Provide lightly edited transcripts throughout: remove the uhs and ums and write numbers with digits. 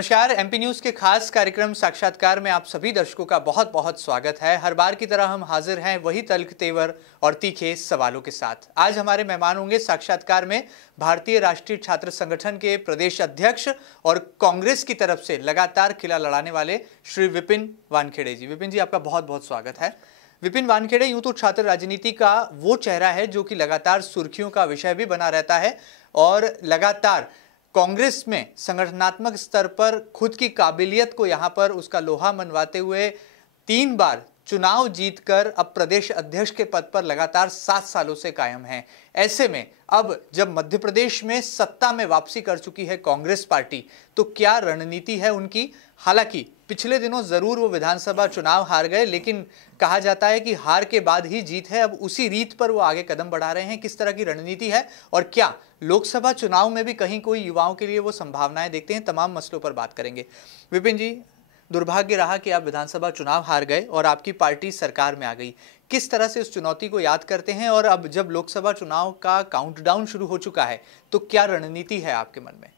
नमस्कार। MP news के खास कार्यक्रम साक्षात्कार में आप सभी दर्शकों का बहुत बहुत स्वागत है। हर बार की तरह हम हाजिर हैं वही तल्ख तेवर और तीखे सवालों के साथ। आज हमारे मेहमान होंगे साक्षात्कार में भारतीय राष्ट्रीय छात्र संगठन के प्रदेश अध्यक्ष और कांग्रेस की तरफ से लगातार किला लड़ाने वाले श्री विपिन वानखेड़े जी। विपिन जी, आपका बहुत बहुत स्वागत है। विपिन वानखेड़े यूं तो छात्र राजनीति का वो चेहरा है जो कि लगातार सुर्खियों का विषय भी बना रहता है और लगातार कांग्रेस में संगठनात्मक स्तर पर खुद की काबिलियत को यहां पर उसका लोहा मनवाते हुए 3 बार चुनाव जीतकर अब प्रदेश अध्यक्ष के पद पर लगातार 7 सालों से कायम हैं। ऐसे में अब जब मध्य प्रदेश में सत्ता में वापसी कर चुकी है कांग्रेस पार्टी, तो क्या रणनीति है उनकी? हालांकि पिछले दिनों जरूर वो विधानसभा चुनाव हार गए, लेकिन कहा जाता है कि हार के बाद ही जीत है। अब उसी रीत पर वो आगे कदम बढ़ा रहे हैं। किस तरह की रणनीति है और क्या लोकसभा चुनाव में भी कहीं कोई युवाओं के लिए वो संभावनाएं देखते हैं? तमाम मसलों पर बात करेंगे। विपिन जी, दुर्भाग्य रहा कि आप विधानसभा चुनाव हार गए और आपकी पार्टी सरकार में आ गई। किस तरह से उस चुनौती को याद करते हैं और अब जब लोकसभा चुनाव का काउंटडाउन शुरू हो चुका है तो क्या रणनीति है आपके मन में?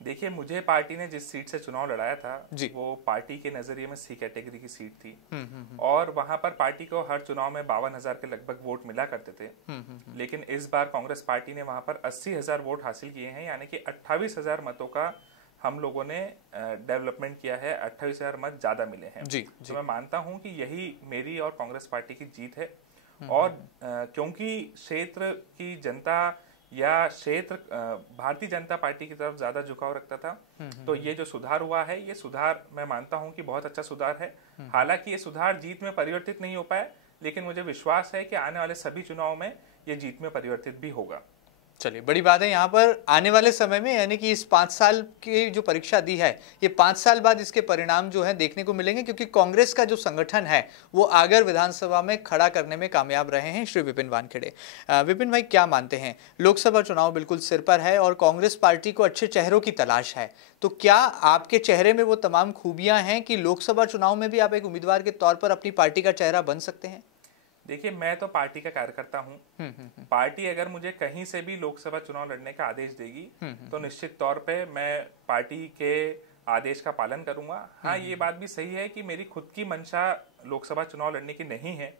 देखिए, मुझे पार्टी ने जिस सीट से चुनाव लड़ाया था वो पार्टी के नजरिए में सी कैटेगरी की सीट थी और वहां पर पार्टी को हर चुनाव में 52,000 के लगभग वोट मिला करते थे। लेकिन इस बार कांग्रेस पार्टी ने वहां पर 80,000 वोट हासिल किए हैं, यानी कि 28,000 मतों का हम लोगों ने डेवलपमेंट किया है। 28,000 मत ज्यादा मिले हैं। तो मैं मानता हूं कि यही मेरी और कांग्रेस पार्टी की जीत है। और क्योंकि क्षेत्र की जनता या क्षेत्र भारतीय जनता पार्टी की तरफ ज्यादा झुकाव रखता था, तो ये जो सुधार हुआ है, ये सुधार मैं मानता हूं कि बहुत अच्छा सुधार है। हालांकि ये सुधार जीत में परिवर्तित नहीं हो पाया, लेकिन मुझे विश्वास है कि आने वाले सभी चुनाव में ये जीत में परिवर्तित भी होगा। चलिए, बड़ी बात है। यहाँ पर आने वाले समय में, यानी कि इस 5 साल की जो परीक्षा दी है, ये 5 साल बाद इसके परिणाम जो है देखने को मिलेंगे, क्योंकि कांग्रेस का जो संगठन है वो आगर विधानसभा में खड़ा करने में कामयाब रहे हैं श्री विपिन वानखेड़े। विपिन भाई, क्या मानते हैं? लोकसभा चुनाव बिल्कुल सिर पर है और कांग्रेस पार्टी को अच्छे चेहरों की तलाश है, तो क्या आपके चेहरे में वो तमाम खूबियां हैं कि लोकसभा चुनाव में भी आप एक उम्मीदवार के तौर पर अपनी पार्टी का चेहरा बन सकते हैं? देखिए, मैं तो पार्टी का कार्यकर्ता हूँ। पार्टी अगर मुझे कहीं से भी लोकसभा चुनाव लड़ने का आदेश देगी तो निश्चित तौर पे मैं पार्टी के आदेश का पालन करूंगा। हाँ, ये बात भी सही है कि मेरी खुद की मंशा लोकसभा चुनाव लड़ने की नहीं है,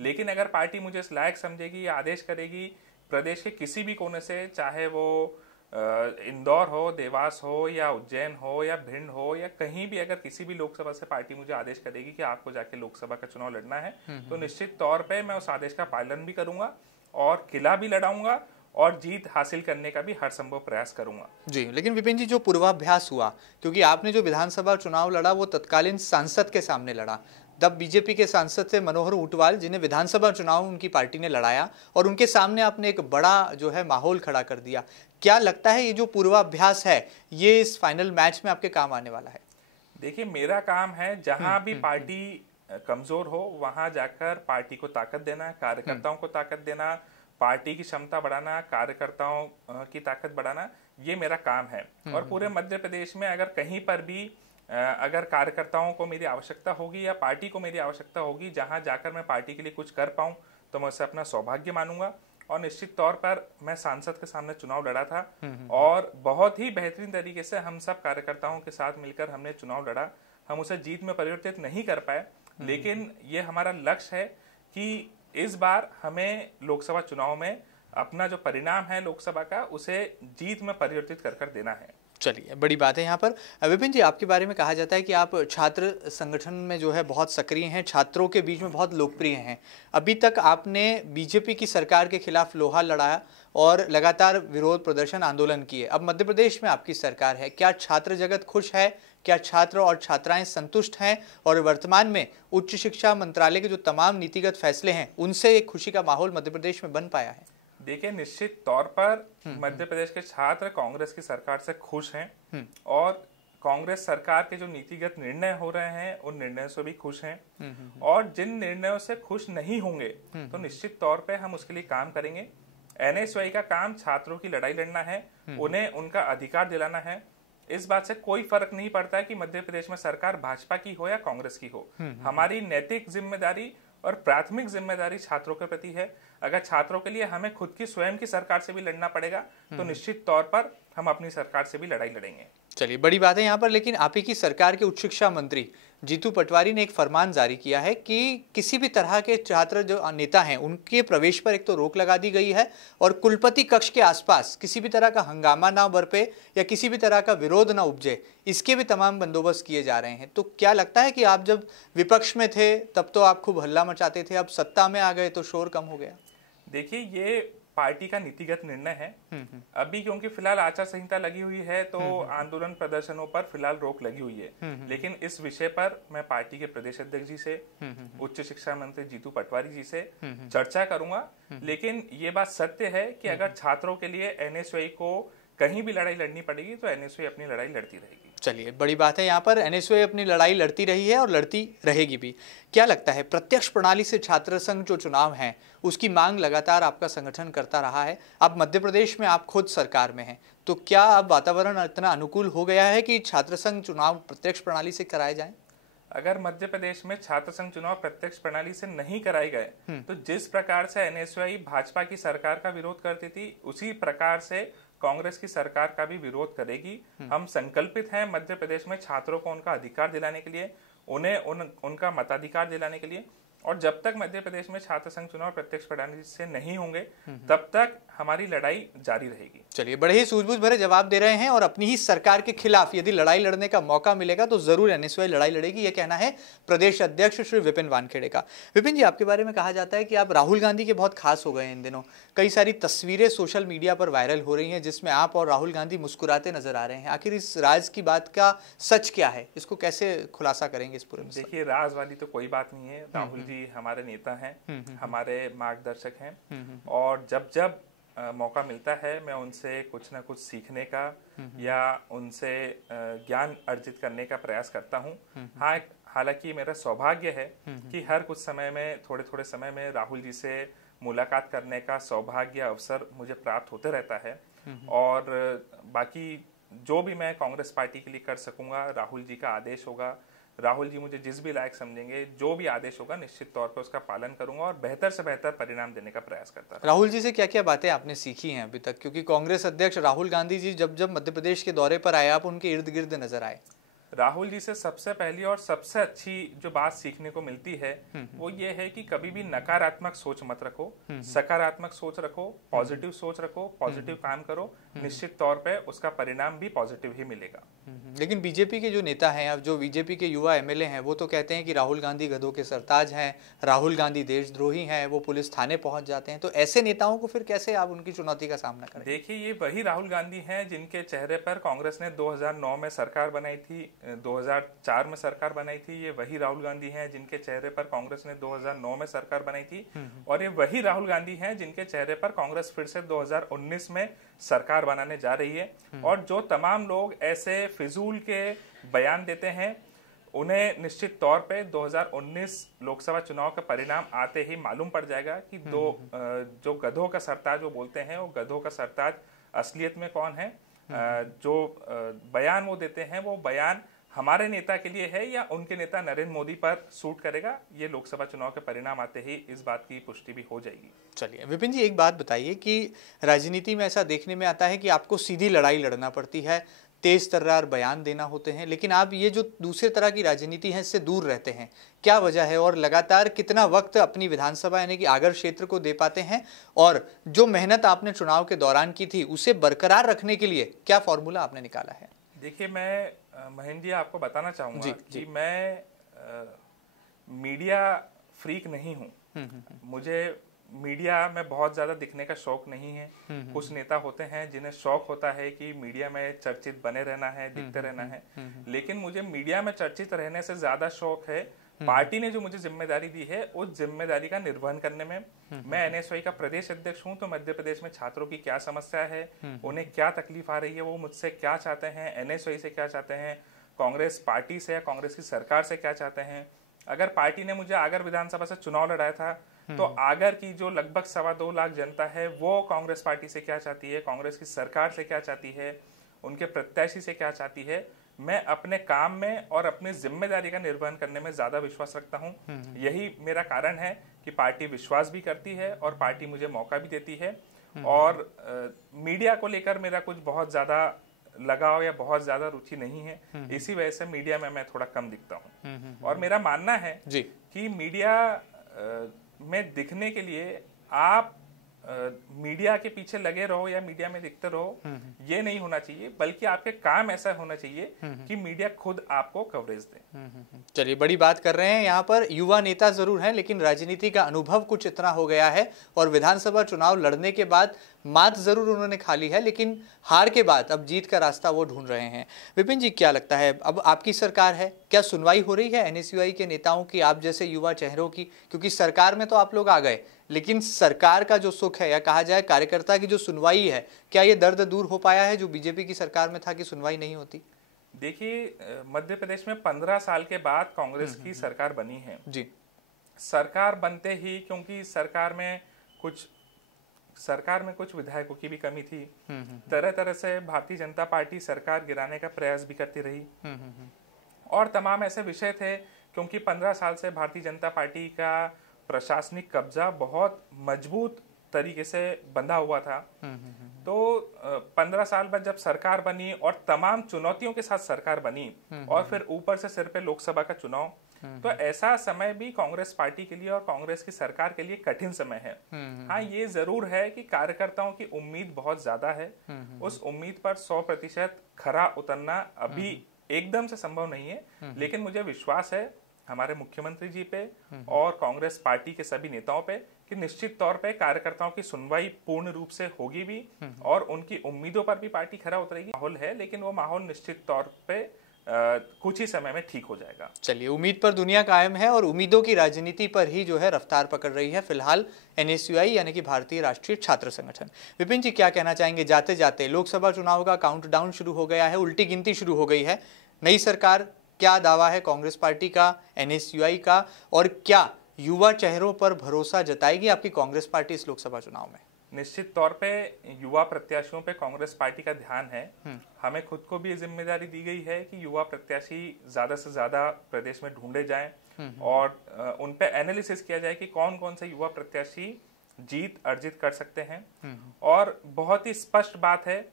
लेकिन अगर पार्टी मुझे इस लायक समझेगी या आदेश करेगी, प्रदेश के किसी भी कोने से, चाहे वो इंदौर हो, देवास हो या उज्जैन हो या भिंड हो या कहीं भी, अगर किसी भी लोकसभा से पार्टी मुझे आदेश करेगी कि आपको जाके लोकसभा का चुनाव लड़ना है, तो निश्चित तौर पे मैं उस आदेश का पालन भी करूंगा और किला भी लड़ाऊंगा और जीत हासिल करने का भी हर संभव प्रयास करूंगा। जी, लेकिन विपिन जी, जो पूर्वाभ्यास हुआ, क्योंकि आपने जो विधानसभा चुनाव लड़ा वो तत्कालीन सांसद के सामने लड़ा, तब बीजेपी के सांसद थे मनोहर ऊंटवाल, जिन्हें विधानसभा चुनाव उनकी पार्टी ने लड़ाया और उनके सामने आपने एक बड़ा जो है माहौल खड़ा कर दिया। क्या लगता है ये जो पूर्वाभ्यास है ये इस फाइनल मैच में आपके काम आने वाला है? देखिए, मेरा काम है जहां भी पार्टी कमजोर हो वहां जाकर पार्टी को ताकत देना, कार्यकर्ताओं को ताकत देना, पार्टी की क्षमता बढ़ाना, कार्यकर्ताओं की ताकत बढ़ाना, ये मेरा काम है। और पूरे मध्य प्रदेश में अगर कहीं पर भी अगर कार्यकर्ताओं को मेरी आवश्यकता होगी या पार्टी को मेरी आवश्यकता होगी जहां जाकर मैं पार्टी के लिए कुछ कर पाऊं, तो मैं उसे अपना सौभाग्य मानूंगा। और निश्चित तौर पर मैं सांसद के सामने चुनाव लड़ा था और बहुत ही बेहतरीन तरीके से हम सब कार्यकर्ताओं के साथ मिलकर हमने चुनाव लड़ा। हम उसे जीत में परिवर्तित नहीं कर पाए, लेकिन ये हमारा लक्ष्य है कि इस बार हमें लोकसभा चुनाव में अपना जो परिणाम है लोकसभा का, उसे जीत में परिवर्तित कर देना है। चलिए, बड़ी बात है। यहाँ पर विपिन जी, आपके बारे में कहा जाता है कि आप छात्र संगठन में जो है बहुत सक्रिय हैं, छात्रों के बीच में बहुत लोकप्रिय हैं। अभी तक आपने बीजेपी की सरकार के खिलाफ लोहा लड़ाया और लगातार विरोध प्रदर्शन आंदोलन किए। अब मध्य प्रदेश में आपकी सरकार है, क्या छात्र जगत खुश है? क्या छात्र और छात्राएं संतुष्ट हैं? और वर्तमान में उच्च शिक्षा मंत्रालय के जो तमाम नीतिगत फैसले हैं उनसे एक खुशी का माहौल मध्य प्रदेश में बन पाया है? देखिए, निश्चित तौर पर मध्य प्रदेश के छात्र कांग्रेस की सरकार से खुश हैं और कांग्रेस सरकार के जो नीतिगत निर्णय हो रहे हैं उन निर्णयों से भी खुश हैं। और जिन निर्णयों से खुश नहीं होंगे तो निश्चित तौर पे हम उसके लिए काम करेंगे। एनएसयूआई का काम छात्रों की लड़ाई लड़ना है, उन्हें उनका अधिकार दिलाना है। इस बात से कोई फर्क नहीं पड़ता है कि मध्य प्रदेश में सरकार भाजपा की हो या कांग्रेस की हो। हमारी नैतिक जिम्मेदारी और प्राथमिक जिम्मेदारी छात्रों के प्रति है। अगर छात्रों के लिए हमें खुद की स्वयं की सरकार से भी लड़ना पड़ेगा तो निश्चित तौर पर हम अपनी सरकार से भी लड़ाई लड़ेंगे। चलिए, बड़ी बात है यहाँ पर। लेकिन आप ही की सरकार के उच्च शिक्षा मंत्री जीतू पटवारी ने एक फरमान जारी किया है कि किसी भी तरह के छात्र जो नेता हैं उनके प्रवेश पर एक तो रोक लगा दी गई है और कुलपति कक्ष के आसपास किसी भी तरह का हंगामा ना बरपे या किसी भी तरह का विरोध ना उपजे, इसके भी तमाम बंदोबस्त किए जा रहे हैं। तो क्या लगता है कि आप जब विपक्ष में थे तब तो आप खूब हल्ला मचाते थे, अब सत्ता में आ गए तो शोर कम हो गया? देखिए, ये पार्टी का नीतिगत निर्णय है। अभी क्योंकि फिलहाल आचार संहिता लगी हुई है तो आंदोलन प्रदर्शनों पर फिलहाल रोक लगी हुई है। लेकिन इस विषय पर मैं पार्टी के प्रदेश अध्यक्ष जी से, उच्च शिक्षा मंत्री जीतू पटवारी जी से चर्चा करूंगा। लेकिन ये बात सत्य है कि अगर छात्रों के लिए एनएसयूआई को कहीं भी लड़ाई लड़नी पड़ेगी तो एनएसयूआई अपनी लड़ाई लड़ती रहेगी। चलिए, बड़ी बात है यहाँ पर। एनएसयूआई अपनी लड़ाई लड़ती रही है और लड़ती रहेगी भी। क्या लगता है, प्रत्यक्ष प्रणाली से छात्र संघ जो चुनाव है उसकी मांग लगातार आपका संगठन करता रहा है। अब मध्य प्रदेश में आप खुद सरकार में हैं, तो क्या अब वातावरण इतना अनुकूल हो गया है कि छात्र संघ चुनाव प्रत्यक्ष प्रणाली से कराए जाएं? अगर मध्य प्रदेश में छात्र संघ चुनाव प्रत्यक्ष प्रणाली से नहीं कराए गए तो जिस प्रकार से एनएसयूआई भाजपा की सरकार का विरोध करती थी उसी प्रकार से कांग्रेस की सरकार का भी विरोध करेगी। हम संकल्पित हैं मध्य प्रदेश में छात्रों को उनका अधिकार दिलाने के लिए, उन्हें उनका मताधिकार दिलाने के लिए। और जब तक मध्य प्रदेश में छात्र संघ चुनाव प्रत्यक्ष प्रणाली से नहीं होंगे तब तक हमारी लड़ाई जारी रहेगी। चलिए, बड़े ही सूझबूझ भरे जवाब दे रहे हैं और अपनी ही सरकार के खिलाफ यदि लड़ाई लड़ने का मौका मिलेगा तो जरूर एनएसयूआई लड़ाई लड़ेगी, यह कहना है प्रदेश अध्यक्ष श्री विपिन वानखेड़े का। विपिन जी, आपके बारे में कहा जाता है कि आप राहुल गांधी के बहुत खास हो गए इन दिनों। कई सारी तस्वीरें सोशल मीडिया पर वायरल हो रही हैं जिसमें आप और राहुल गांधी मुस्कुराते नजर आ रहे हैं। आखिर इस राज की बात का सच क्या है, इसको कैसे खुलासा करेंगे इस पूरे में? देखिए, राज वाली तो कोई बात नहीं है। राहुल जी हमारे नेता हैं, हमारे मार्गदर्शक हैं और जब जब मौका मिलता है मैं उनसे कुछ ना कुछ सीखने का या उनसे ज्ञान अर्जित करने का प्रयास करता हूं। हाँ, हालांकि मेरा सौभाग्य है कि हर कुछ समय में, थोड़े थोड़े समय में राहुल जी से मुलाकात करने का सौभाग्य, अवसर मुझे प्राप्त होते रहता है। और बाकी जो भी मैं कांग्रेस पार्टी के लिए कर सकूंगा, राहुल जी का आदेश होगा, राहुल जी मुझे जिस भी लायक समझेंगे, जो भी आदेश होगा निश्चित तौर पर उसका पालन करूंगा और बेहतर से बेहतर परिणाम देने का प्रयास करता हूं। राहुल जी से क्या क्या बातें आपने सीखी हैं अभी तक, क्योंकि कांग्रेस अध्यक्ष राहुल गांधी जी जब जब मध्य प्रदेश के दौरे पर आए आप उनके इर्द गिर्द नजर आए? राहुल जी से सबसे पहली और सबसे अच्छी जो बात सीखने को मिलती है वो ये है कि कभी भी नकारात्मक सोच मत रखो, सकारात्मक सोच रखो, पॉजिटिव सोच रखो, पॉजिटिव काम करो, निश्चित तौर पे उसका परिणाम भी पॉजिटिव ही मिलेगा। लेकिन बीजेपी के जो नेता हैं, अब जो बीजेपी के युवा एमएलए हैं, वो तो कहते हैं कि राहुल गांधी गधों के सरताज हैं, राहुल गांधी देशद्रोही हैं, वो पुलिस थाने पहुंच जाते हैं। तो ऐसे नेताओं को फिर कैसे आप उनकी चुनौती का सामना करें? देखिए, ये वही राहुल गांधी हैं जिनके चेहरे पर कांग्रेस ने 2009 में सरकार बनाई थी, 2004 में सरकार बनाई थी। ये वही राहुल गांधी हैं जिनके चेहरे पर कांग्रेस ने 2009 में सरकार बनाई थी और ये वही राहुल गांधी हैं जिनके चेहरे पर कांग्रेस फिर से 2019 में सरकार बनाने जा रही है। और जो तमाम लोग ऐसे फिजूल के बयान देते हैं उन्हें निश्चित तौर पे 2019 लोकसभा चुनाव का परिणाम आते ही मालूम पड़ जाएगा कि जो गधों का सरताज वो बोलते हैं वो गधों का सरताज असलियत में कौन है। जो बयान वो देते हैं वो बयान हमारे नेता के लिए है या उनके नेता नरेंद्र मोदी पर सूट करेगा, ये लोकसभा चुनाव के परिणाम आते ही इस बात की पुष्टि भी हो जाएगी। चलिए विपिन जी, एक बात बताइए कि राजनीति में ऐसा देखने में आता है कि आपको सीधी लड़ाई लड़ना पड़ती है, तेज तर्रार बयान देना होते हैं, लेकिन आप ये जो दूसरे तरह की राजनीति है इससे दूर रहते हैं। क्या वजह है और लगातार कितना वक्त अपनी विधानसभा यानी कि आगर क्षेत्र को दे पाते हैं, और जो मेहनत आपने चुनाव के दौरान की थी उसे बरकरार रखने के लिए क्या फॉर्मूला आपने निकाला है? देखिए, मैं महेंद्र जी आपको बताना चाहूंगा कि मैं मीडिया फ्रीक नहीं हूँ। मुझे मीडिया में बहुत ज्यादा दिखने का शौक नहीं है। कुछ नेता होते हैं जिन्हें शौक होता है कि मीडिया में चर्चित बने रहना है, दिखते रहना है, लेकिन मुझे मीडिया में चर्चित रहने से ज्यादा शौक है पार्टी ने जो मुझे जिम्मेदारी दी है उस जिम्मेदारी का निर्वहन करने में। मैं एनएसयूआई का प्रदेश अध्यक्ष हूं, तो मध्य प्रदेश में छात्रों की क्या समस्या है, उन्हें क्या तकलीफ आ रही है, वो मुझसे क्या चाहते हैं, एनएसयूआई से क्या चाहते हैं, कांग्रेस पार्टी से या कांग्रेस की सरकार से क्या चाहते हैं। अगर पार्टी ने मुझे आगर विधानसभा से चुनाव लड़ाया था तो आगर की जो लगभग 2.25 लाख जनता है वो कांग्रेस पार्टी से क्या चाहती है, कांग्रेस की सरकार से क्या चाहती है, उनके प्रत्याशी से क्या चाहती है, मैं अपने काम में और अपनी जिम्मेदारी का निर्वहन करने में ज्यादा विश्वास रखता हूं। यही मेरा कारण है कि पार्टी विश्वास भी करती है और पार्टी मुझे मौका भी देती है। और मीडिया को लेकर मेरा कुछ बहुत ज्यादा लगाव या बहुत ज्यादा रुचि नहीं है। इसी वजह से मीडिया में मैं थोड़ा कम दिखता हूँ। और मेरा मानना है कि मीडिया में दिखने के लिए आप मीडिया के पीछे लगे रहो या मीडिया में दिखते रहो, ये नहीं होना चाहिए, बल्कि आपके काम ऐसा होना चाहिए कि मीडिया खुद आपको कवरेज दे। चलिए, बड़ी बात कर रहे हैं। यहाँ पर युवा नेता जरूर हैं, लेकिन राजनीति का अनुभव कुछ इतना हो गया है और विधानसभा चुनाव लड़ने के बाद मात जरूर उन्होंने खा ली है, लेकिन हार के बाद अब जीत का रास्ता वो ढूंढ रहे हैं। विपिन जी, क्या लगता है, अब आपकी सरकार है, क्या सुनवाई हो रही है एनएसयूआई के नेताओं की, आप जैसे युवा चेहरों की? क्योंकि सरकार में तो आप लोग आ गए, लेकिन सरकार का जो सुख है या कहा जाए कार्यकर्ता की जो सुनवाई है, क्या ये दर्द दूर हो पाया है जो बीजेपी की सरकार में था कि सुनवाई नहीं होती? देखिए, मध्य प्रदेश में 15 साल के बाद कांग्रेस की सरकार बनी है जी। सरकार बनते ही, क्योंकि सरकार में कुछ विधायकों की भी कमी थी, तरह तरह से भारतीय जनता पार्टी सरकार गिराने का प्रयास भी करती रही और तमाम ऐसे विषय थे, क्योंकि 15 साल से भारतीय जनता पार्टी का प्रशासनिक कब्जा बहुत मजबूत तरीके से बंधा हुआ था। तो 15 साल बाद जब सरकार बनी और तमाम चुनौतियों के साथ सरकार बनी और फिर ऊपर से सिर पे लोकसभा का चुनाव, तो ऐसा समय भी कांग्रेस पार्टी के लिए और कांग्रेस की सरकार के लिए कठिन समय है। हाँ, ये जरूर है कि कार्यकर्ताओं की उम्मीद बहुत ज्यादा है। उस उम्मीद पर 100% खरा उतरना अभी एकदम से संभव नहीं है, लेकिन मुझे विश्वास है हमारे मुख्यमंत्री जी पे और कांग्रेस पार्टी के सभी नेताओं पे कि निश्चित तौर पे कार्यकर्ताओं की सुनवाई पूर्ण रूप से होगी भी और उनकी उम्मीदों पर भी पार्टी खरा उतरेगी। माहौल है, लेकिन वो माहौल निश्चित तौर पे कुछ ही समय में ठीक हो जाएगा। चलिए, उम्मीद पर दुनिया कायम है और उम्मीदों की राजनीति पर ही जो है रफ्तार पकड़ रही है फिलहाल एनएसयूआई यानी कि भारतीय राष्ट्रीय छात्र संगठन। विपिन जी, क्या कहना चाहेंगे? जाते जाते लोकसभा चुनाव का काउंटडाउन शुरू हो गया है, उल्टी गिनती शुरू हो गई है। नई सरकार, क्या दावा है कांग्रेस पार्टी का, एनएसयूआई का, और क्या युवा चेहरों पर भरोसा जताएगी आपकी कांग्रेस पार्टी इस लोकसभा चुनाव में? निश्चित तौर पे युवा प्रत्याशियों पे कांग्रेस पार्टी का ध्यान है। हमें खुद को भी ये जिम्मेदारी दी गई है कि युवा प्रत्याशी ज्यादा से ज्यादा प्रदेश में ढूंढे जाएं और उन पे एनालिसिस किया जाए कि कौन कौन से युवा प्रत्याशी जीत अर्जित कर सकते हैं। और बहुत ही स्पष्ट बात है,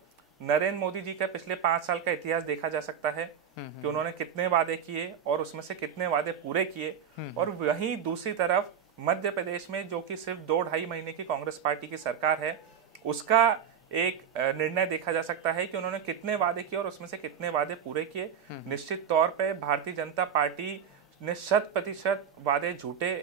नरेंद्र मोदी जी का पिछले 5 साल का इतिहास देखा जा सकता है कि उन्होंने कितने वादे किए और उसमें से कितने वादे पूरे किए। और वहीं दूसरी तरफ मध्य प्रदेश में, जो कि सिर्फ 2-2.5 महीने की कांग्रेस पार्टी की सरकार है, उसका एक निर्णय देखा जा सकता है कि उन्होंने कितने वादे किए और उसमें से कितने वादे पूरे किए। निश्चित तौर पे भारतीय जनता पार्टी ने 100% वादे झूठे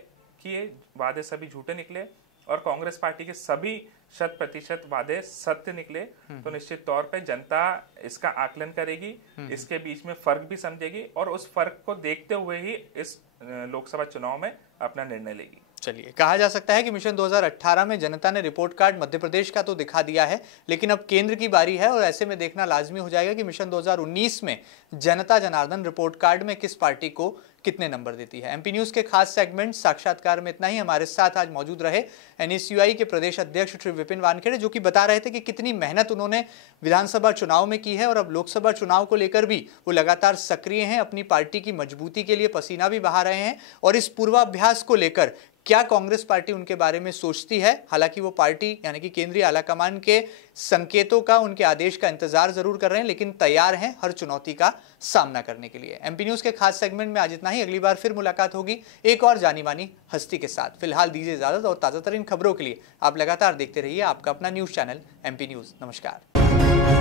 किए, वादे सभी झूठे निकले और कांग्रेस पार्टी के सभी 100% वादे सत्य निकले। तो निश्चित तौर पे जनता इसका आकलन करेगी, इसके बीच में फर्क भी समझेगी और उस फर्क को देखते हुए ही इस लोकसभा चुनाव में अपना निर्णय लेगी। चलिए, कहा जा सकता है कि मिशन 2018 में जनता ने रिपोर्ट कार्ड मध्य प्रदेश का तो दिखा दिया है, लेकिन अब केंद्र की बारी है और ऐसे में देखना लाजमी हो जाएगा कि मिशन 2019 में जनता जनार्दन रिपोर्ट कार्ड में किस पार्टी को कितने नंबर देती है। एमपी न्यूज के खास सेगमेंट साक्षात्कार में इतना ही। हमारे साथ आज मौजूद रहे एनएसयूआई के प्रदेश अध्यक्ष श्री विपिन वानखेड़े, जो कि बता रहे थे कि कितनी मेहनत उन्होंने विधानसभा चुनाव में की है और अब लोकसभा चुनाव को लेकर भी वो लगातार सक्रिय हैं, अपनी पार्टी की मजबूती के लिए पसीना भी बहा रहे हैं और इस पूर्वाभ्यास को लेकर क्या कांग्रेस पार्टी उनके बारे में सोचती है। हालांकि वो पार्टी यानी कि केंद्रीय आलाकमान के संकेतों का, उनके आदेश का इंतजार जरूर कर रहे हैं, लेकिन तैयार हैं हर चुनौती का सामना करने के लिए। एमपी न्यूज के खास सेगमेंट में आज इतना ही। अगली बार फिर मुलाकात होगी एक और जानी मानी हस्ती के साथ। फिलहाल दीजिए इजाजत और ताजा तरीन खबरों के लिए आप लगातार देखते रहिए आपका अपना न्यूज चैनल एमपी न्यूज। नमस्कार।